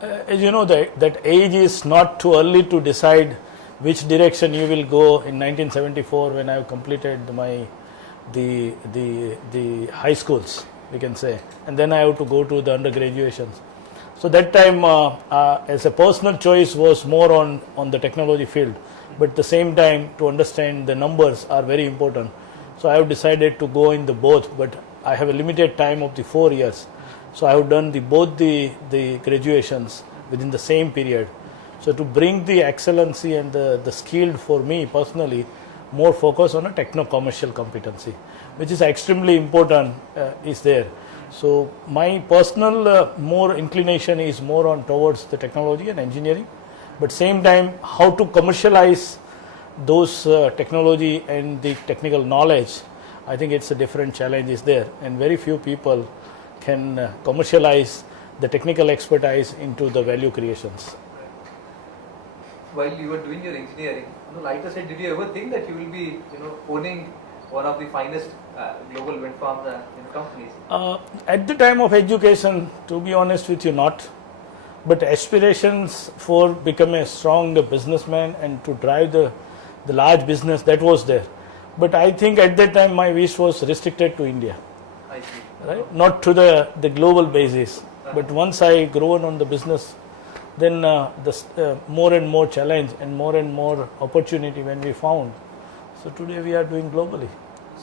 As you know, that age is not too early to decide which direction you will go. In 1974, when I completed the high schools, we can say, and then I have to go to the undergraduations. So that time, as a personal choice, was more on the technology field, but at the same time, to understand the numbers are very important. So I have decided to go in the both, but I have a limited time of the 4 years. So I have done both the graduations within the same period. So to bring the excellency and the skilled, for me personally, more focus on a techno-commercial competency, which is extremely important, is there. So my personal more inclination is more on towards the technology and engineering, but same time how to commercialize those technology and the technical knowledge. I think it's a different challenge is there, and very few people can commercialize the technical expertise into the value creations. While you were doing your engineering, like I said, did you ever think that you will be, owning one of the finest global wind farms companies? At the time of education, to be honest with you, not. But aspirations for become a strong businessman and to drive the large business, that was there. But I think at that time my wish was restricted to India. I see. Right? Not to the global basis. But once I grown on the business, then more and more challenge and more opportunity when we found. So today we are doing globally.